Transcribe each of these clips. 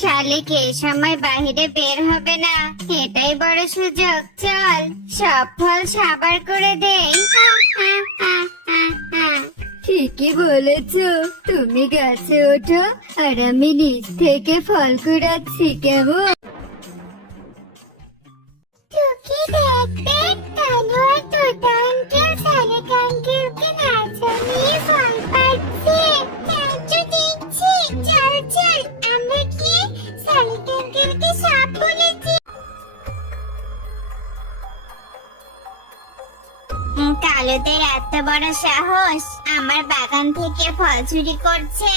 শালিক এই সময় বাহিরে বের হবে না, এটাই বড় সুযোগ। চল সব ফল সাবার করে দেই। ঠিকই বলেছো, তুমি গাছে ওঠো আর আমি নিচ থেকে ফল কুড়াচ্ছি, কেমন? টুকি দেখ দেখ, কালু আর তোতা আঙ্কেল শালিক আঙ্কেলকে না জানিয়ে ফল পাড়ছে। তাই তো দেখছি। চল চল, আমরা কি শালিক আঙ্কেলকে সাপ বলেছি? কালুদের এত বড় সাহস, আমার বাগান থেকে ফল চুরি করছে।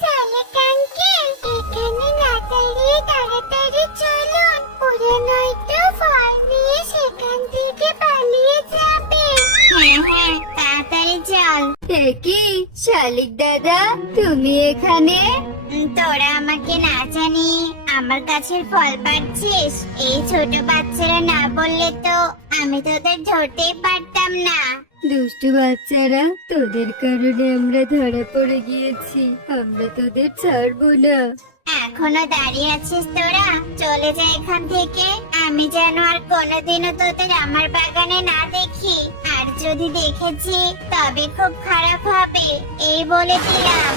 শালিক আঙ্কেল, এখানে না দাঁড়িয়ে তাড়াতাড়ি চলুন, ওরা নয়তো ফল নিয়ে সেখান থেকে পালিয়ে যাবে। হ্যাঁ হ্যাঁ, তাড়াতাড়ি চল। কি শালিক দাদা, তুমি এখানে? তোরা আমাকে না জানি আমার গাছের ফল পাড়ছিস? এই ছোট বাচ্চারা না বললে তো আমি তোদের ধরতেই পারতাম না। দুষ্টু বাচ্চারা, তোদের কারণে আমরা ধরা পড়ে গিয়েছি, আমরা তোদের ছাড়বো না। এখনো দাঁড়িয়ে আছিস তোরা? চলে যা এখান থেকে, আমি যেন আর কোনোদিনও তোদের আমার বাগানে না দেখি, আর যদি দেখেছি তবে খুব খারাপ হবে, এই বলে দিলাম।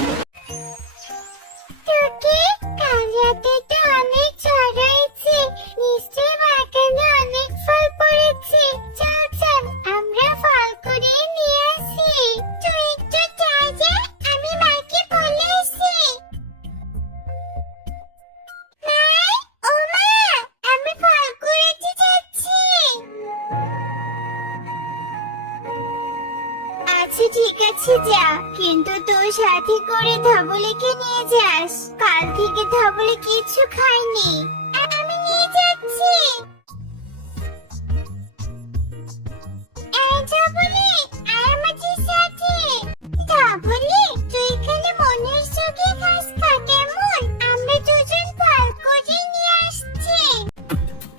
টুকি, কাল রাতে তো অনেক ঝড় হয়েছে, নিশ্চয়ই বাগানে অনেক ফল পড়েছে। চল চল, আমরা ফল কুড়িয়ে নিয়ে আসি। তুই একটু যা, আমি মাকে বলে আসি। ও মা, আমি ফল কুড়াতে যাচ্ছি। আচ্ছা ঠিক আছে যা, কিন্তু তুই সাথে করে ধবলিকে নিয়ে যাস, কাল থেকে ধবলি কিছু খায়নি। আমি নিয়ে যাচ্ছি। এই ধবলি, আয় আমাদের সাথে। ধবলি, তুই এখানে মনের সুখে খাস খা, কেমন? আমরা দুজন ফল কুড়িয়ে নিয়ে আসছি।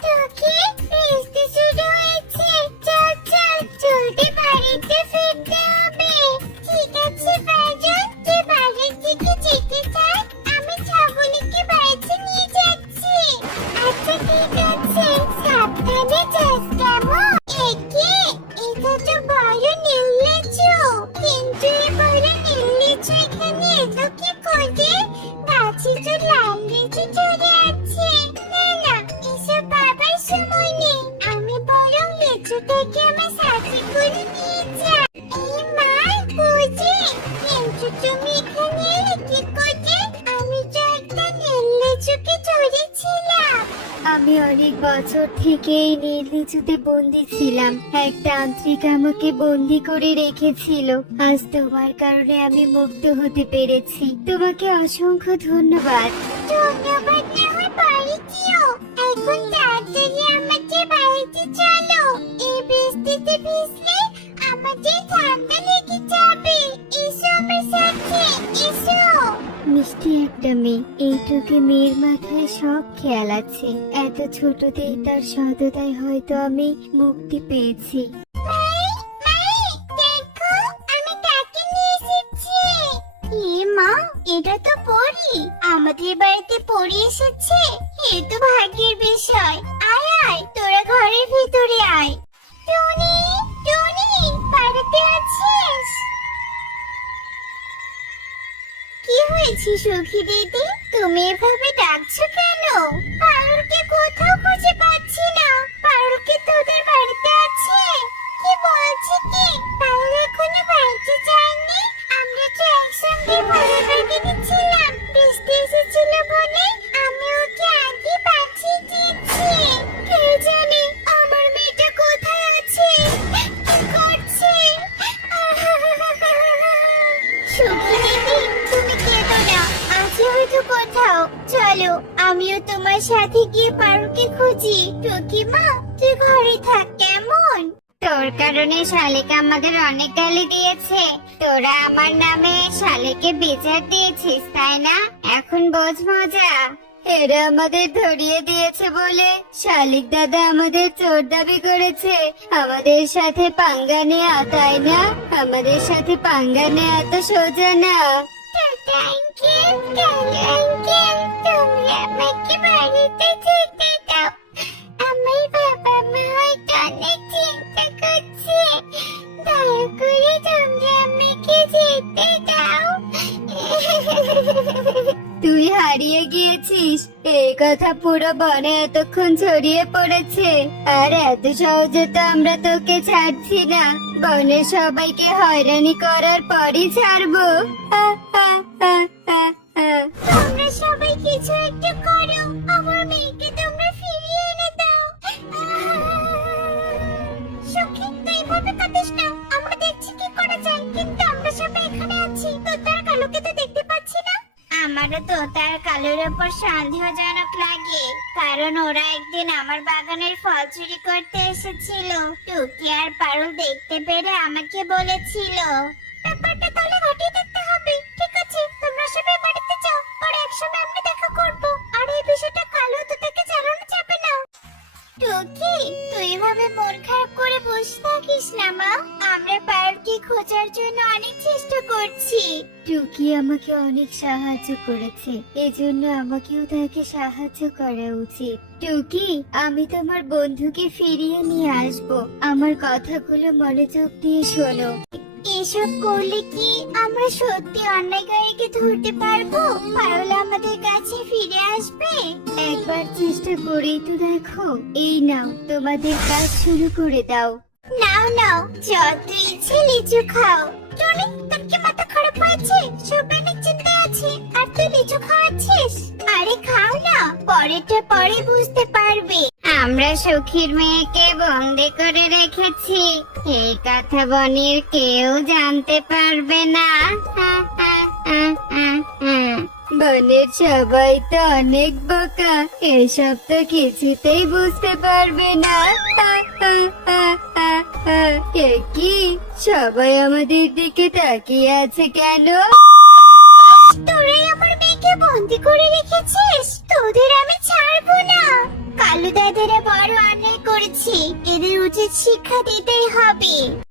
তোকে ভিজতে শুরু হয়েছে, চল চল, জলদি বাড়িতে ফিরতে হবে। ঠিক আছে ভাইজান, তুই বাড়ির দিকে যেতে থাক, আমি ধবলিকে বাড়িতে নিয়ে যাচ্ছি। আচ্ছা ঠিক আছে, সাবধানে যাস, কেমন? একে, এটা তো বড় নীললিচু, কিন্তু এই বড় নীললিচু এখানে এলো কি করে? গাছে তো লাল লিচু ধরে আছে। না না, এসব বাবার সময় নেই, আমি বরং লিচু থেকে আমার সাথে করে নিয়ে যাই। এই মা, বুঝি, কিন্তু তুমি এখানে এলে কি করে? আমি তো একটা নীললিচুকে ধরেছিলাম। আমি অনেক বছর থেকে এই নীল লিচুতে বন্দি ছিলাম, এক তান্ত্রিক আমাকে বন্দি করে রেখেছিল। আজ তোমার কারণে আমি মুক্ত হতে পেরেছি, তোমাকে অসংখ্য ধন্যবাদ। ধন্যবাদ না হয় বাড়ি যেও, এখন তাড়াতাড়ি আমাকে বাড়িতে চলো, এই বৃষ্টিতে ভিজলে আমাদের ঠান্ডা লেগে যাবে। এসো আমার সাথে, এসো। মিষ্টি একটা মেয়ে, এইটুকু মেয়ের মাথায় সব খেয়াল আছে, এত ছোটতেই তার সততায় হয়তো আমি মুক্তি পেয়েছি। দেখো, আমি কাকে নিয়ে এসেছি। এ মা, এটা তো পরী, আমাদের বাড়িতে পরী এসেছে, এ তো ভাগ্যের বিষয়। আয় আয়, তোরা ঘরের ভিতরে আয়। টুনি, টুনি, বাড়িতে আছিস? কি হয়েছে সুখী দিদি, তুমি এভাবে ডাকছো কেন? পারুলকে কোথাও খুঁজে পাচ্ছি না। পারুলকে তোদের বাড়িতে আছে? কি বলছে কি, পারুল এখনো বাড়িতে যায়নি? আমরা তো একসঙ্গে পরের বাগানে ছিলাম, বৃষ্টি এসেছিল বলে আমি ওকে আগে পাঠিয়ে দিয়েছি। কে জানে আমার মেয়েটা কোথায় আছে, কি করছে। সুখী দিদি, তুমি কেঁদো না, আছে হয়তো কোথাও। চলো, আমিও তোমার সাথে গিয়ে পারুকে খুঁজি। টুকি মা, তুই ঘরে থাক কেমন? তোর কারণে শালিকা আমাদের অনেক গালি দিয়েছে। তোরা আমার নামে শালিকে বিচার দিয়েছিস, তাই না? এখন বোঝ মজা। এরা আমাদের ধরিয়ে দিয়েছে বলে শালিক দাদা আমাদের চোর দাবি করেছে। আমাদের সাথে পাঙ্গা নেওয়া, তাই না? আমাদের সাথে পাঙ্গা নেওয়া এত সোজা না। আঙ্কেল, আঙ্কেল, তুমি আমাকে বাড়িতে যেতে দাও। আমার বাবা মা হয়তো অনেক চিন্তা করছে। দয়া করে তুমি আমাকে যেতে দাও। তুই হারিয়ে গিয়েছিস, এই কথা পুরো বনে এতক্ষণ ছড়িয়ে পড়েছে। আর এত সহজে তো আমরা তোকে ছাড়ছি না। বনের সবাইকে হয়রানি করার পরই ছাড়বো। হা, হা, হা, হা, হা। তোমরা সবাই কিছু একটা করো, আমার মেয়েকে তোমরা ফিরিয়ে এনে দাও। সখী, তুই ভাবে কাঁদিস না, আমরা দেখছি কি করা যায়। কিন্তু আমরা সবাই এখানে আছি, তোতার কালোকে তো দেখতে পাচ্ছি না। আমারও তোতার কালোর উপর সন্দেহজনক লাগে, কারণ ওরা একদিন আমার বাগানের ফল চুরি করতে এসেছিল। টুকি আর পারুল দেখতে পেরে আমাকে বলেছিল। ব্যাপারটা তাহলে ঘটিয়ে দেখতে হবে। ঠিক আছে, তোমরা সবাই বাড়িতে যাও, পরে একসময় আমরা দেখা করব। আর এই বিষয়টা কালো তো থেকে জানানো যাবে না। টুকি, তুই এভাবে মন খারাপ করে বসে থাকিস না মা। আমরা পারুলকে খোঁজার জন্য অনেক চেষ্টা করছি। টুকি আমাকে অনেক সাহায্য করেছে, এজন্য আমাকেও তাকে সাহায্য করা উচিত। টুকি, আমি তোমার বন্ধুকে ফিরিয়ে নিয়ে আসব। আমার কথাগুলো মনোযোগ দিয়ে শোনো। এসব করলে কি আমরা সত্যি অন্যায়কারীকে ধরতে পারবো? পারুল আমাদের কাছে ফিরে আসবে? একবার চেষ্টা করেই তো দেখো। এই নাও, তোমাদের কাজ শুরু করে দাও। নাও নাও, যত ইচ্ছে লিচু খাও। টনি, তোর কি মাথা খারাপ হয়েছে? সবাই অনেক চিন্তায় আছে, আর তুই লিচু খাওয়াচ্ছিস? আরে খাও না, পরেরটা পরে বুঝতে পারবে। আমরা সখীর মেয়েকে বন্দি করে রেখেছি, এই কথা বনের কেউ জানতে পারবে না। বনের সবাই তো অনেক বোকা, এসব তো কিছুতেই বুঝতে পারবে না। এ কি, সবাই আমাদের দিকে তাকিয়ে আছে কেন? তোরাই আমার মেয়েকে বন্দি করে রেখেছিস, তোদের আমি ছাড়বো না। কালু দাদারা বড় অন্যায় করেছে, এদের উচিত শিক্ষা দিতেই হবে।